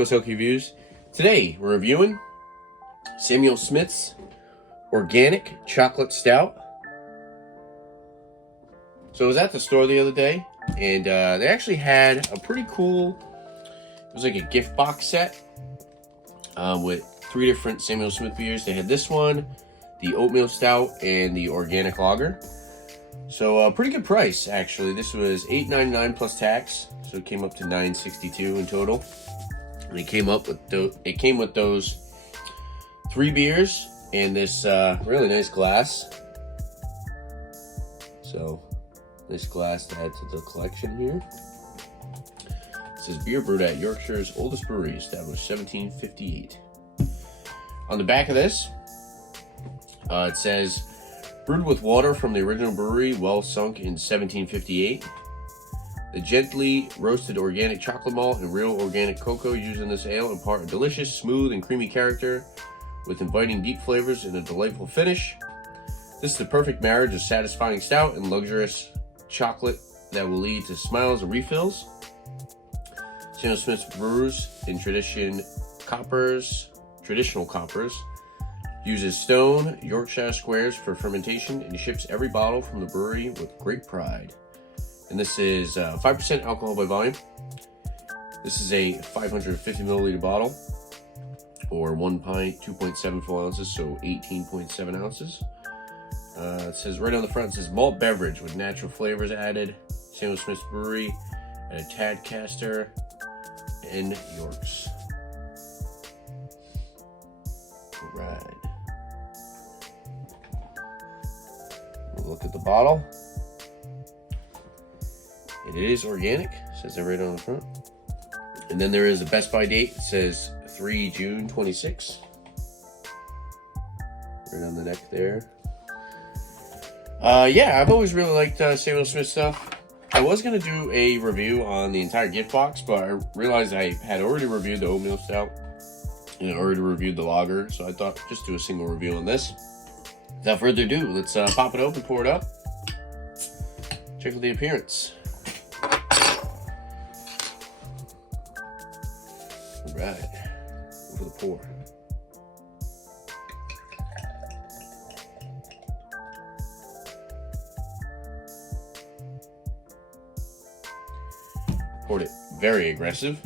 Coast Elk Reviews. Today we're reviewing Samuel Smith's Organic Chocolate Stout. So I was at the store the other day, and they actually had a pretty cool, it was like a gift box set with 3 different Samuel Smith beers. They had this one, the Oatmeal Stout, and the Organic Lager. So pretty good price, actually. This was $8.99 plus tax, so it came up to $9.62 in total. And it came with those 3 beers and this really nice glass. So nice glass to add to the collection here. It says beer brewed at Yorkshire's oldest brewery, established 1758. On the back of this, it says brewed with water from the original brewery, well sunk in 1758. The gently roasted organic chocolate malt and real organic cocoa used in this ale impart a delicious, smooth, and creamy character with inviting deep flavors and a delightful finish. This is the perfect marriage of satisfying stout and luxurious chocolate that will lead to smiles and refills. Samuel Smith brews in traditional coppers, uses stone Yorkshire squares for fermentation, and ships every bottle from the brewery with great pride. And this is 5% alcohol by volume. This is a 550 milliliter bottle, or 1 pint, 2.74 ounces, so 18.7 ounces. It says right on the front, it says malt beverage with natural flavors added. Samuel Smith's Brewery at a Tadcaster in Yorks. All right. We'll look at the bottle. It is organic, says it right on the front. And then there is a Best By date. It says 3 June 26. Right on the neck there. Yeah, I've always really liked Samuel Smith stuff. I was going to do a review on the entire gift box, but I realized I had already reviewed the Oatmeal Stout and I already reviewed the Lager, so I thought just do a single review on this. Without further ado, let's pop it open, pour it up, check out the appearance. All right, over the pour. Poured it very aggressive.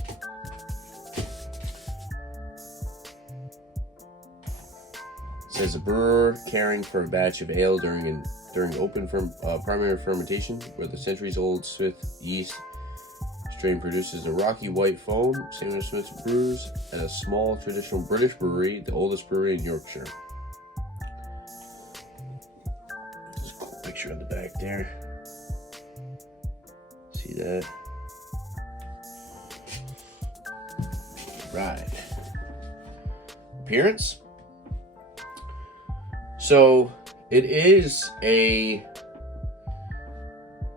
It says a brewer caring for a batch of ale during open primary fermentation, where the centuries-old Smith yeast strain produces a rocky white foam. Samuel Smith brews at a small traditional British brewery, the oldest brewery in Yorkshire. There's a cool picture on the back there. See that? Right. Appearance. So it is a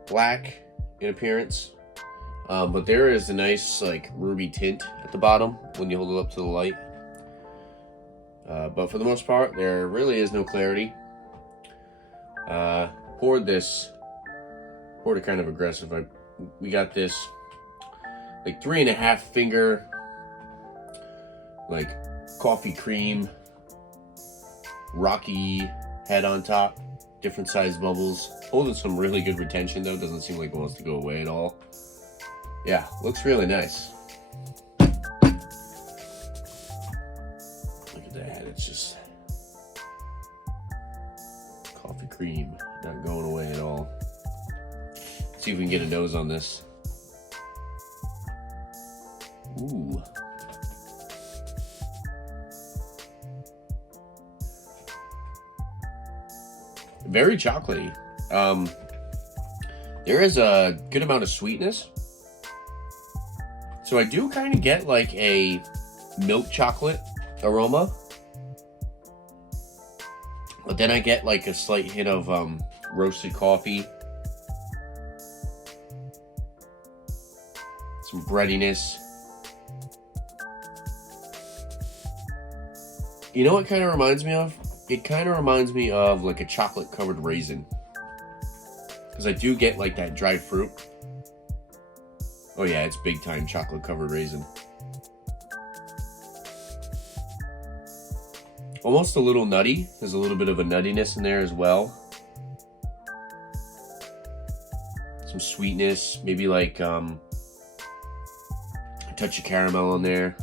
black in appearance, but there is a nice like ruby tint at the bottom when you hold it up to the light. But for the most part, there really is no clarity. Poured it kind of aggressive. We got this like 3.5 finger like coffee cream, rocky head on top, different size bubbles, holding some really good retention though. Doesn't seem like it wants to go away at all. Yeah, looks really nice. Look at that, it's just coffee cream, not going away at all. Let's see if we can get a nose on this. Ooh. Very chocolatey. There is a good amount of sweetness. So I do kind of get like a milk chocolate aroma. But then I get like a slight hit of roasted coffee. Some breadiness. You know what it kind of reminds me of? It kind of reminds me of like a chocolate covered raisin. Because I do get like that dried fruit. Oh yeah, it's big time chocolate covered raisin. almost a little nutty. There's a little bit of a nuttiness in there as well. Some sweetness, maybe like a touch of caramel in there.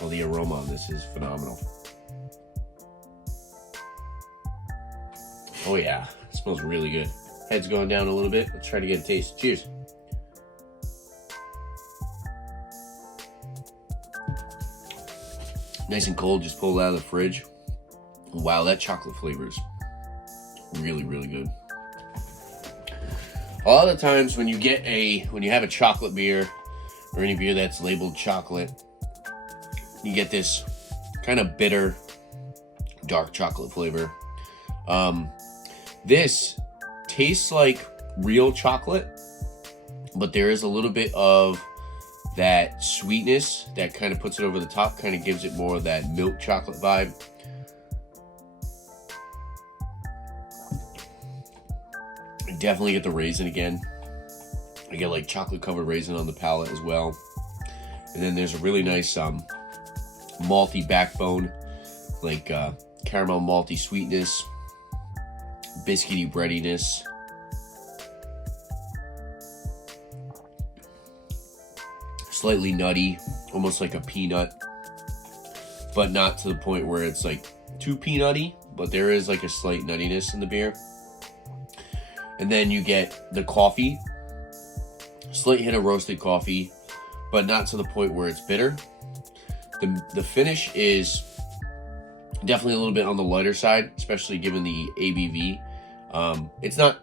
Well, the aroma on this is phenomenal. Oh yeah, it smells really good. Head's going down a little bit. Let's try to get a taste. Cheers. Nice and cold, just pulled out of the fridge. Wow, that chocolate flavor is really, really good. A lot of the times when you have a chocolate beer or any beer that's labeled chocolate, you get this kind of bitter, dark chocolate flavor. This tastes like real chocolate, but there is a little bit of that sweetness that kind of puts it over the top, kind of gives it more of that milk chocolate vibe. I definitely get the raisin again. I get like chocolate covered raisin on the palate as well. And then there's a really nice malty backbone, like caramel malty sweetness, biscuity breadiness. Slightly nutty, almost like a peanut, but not to the point where it's like too peanutty, but there is like a slight nuttiness in the beer. And then you get the coffee, slight hint of roasted coffee, but not to the point where it's bitter. The finish is definitely a little bit on the lighter side, especially given the ABV. It's not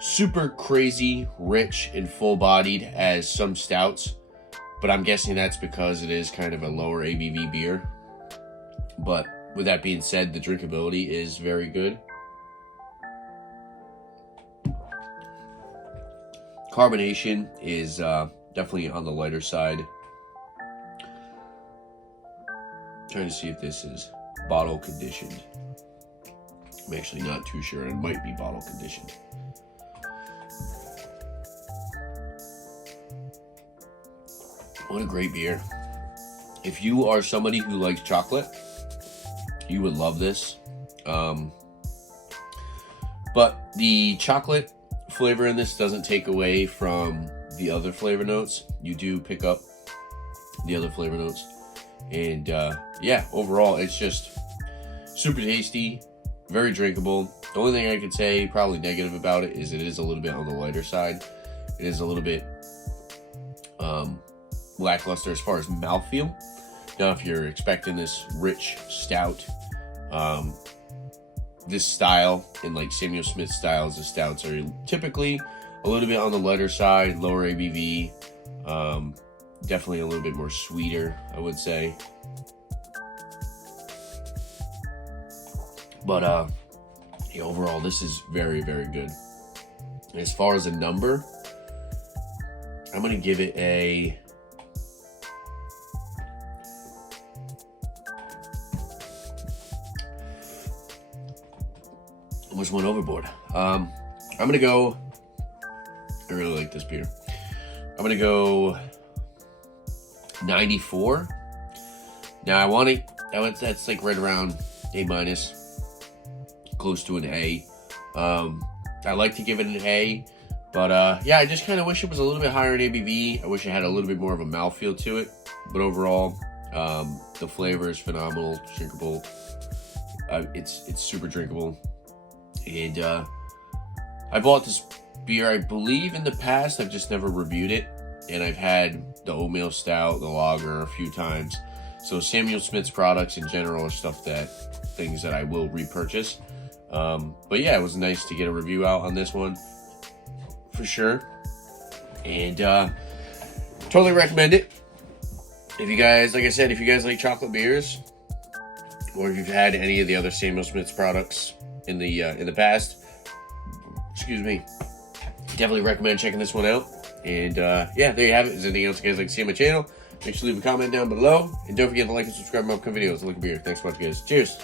super crazy rich and full-bodied as some stouts, but I'm guessing that's because it is kind of a lower ABV beer. But with that being said, the drinkability is very good. Carbonation is definitely on the lighter side. Trying to see if this is bottle conditioned. I'm actually not too sure. It might be bottle conditioned. What a great beer. If you are somebody who likes chocolate, you would love this. But the chocolate flavor in this doesn't take away from the other flavor notes. You do pick up the other flavor notes. And yeah, overall, it's just super tasty, very drinkable. The only thing I could say probably negative about it is a little bit on the lighter side. It is a little bit lackluster as far as mouthfeel. Now, if you're expecting this rich stout, this style and like Samuel Smith styles of stouts are typically a little bit on the lighter side, lower ABV, definitely a little bit more sweeter, I would say. But yeah, overall, this is very, very good. As far as a number, I'm gonna give it a almost went overboard. I'm gonna go. I really like this beer. I'm gonna go 94. Now I want it. That's like right around A minus, close to an A. I like to give it an A, but yeah, I just kind of wish it was a little bit higher in ABV. I wish it had a little bit more of a mouthfeel to it. But overall, the flavor is phenomenal, drinkable. It's super drinkable. And I bought this beer, I believe, in the past. I've just never reviewed it. And I've had the oatmeal stout, the lager a few times. So Samuel Smith's products in general are things that I will repurchase. But yeah, it was nice to get a review out on this one for sure. And totally recommend it. If you guys, like I said, if you guys like chocolate beers, or if you've had any of the other Samuel Smith's products in the past, excuse me, definitely recommend checking this one out. And yeah, there you have it. If there's anything else you guys like to see on my channel, make sure to leave a comment down below. And don't forget to like and subscribe to my upcoming videos. Look at beer. Thanks so much, guys. Cheers.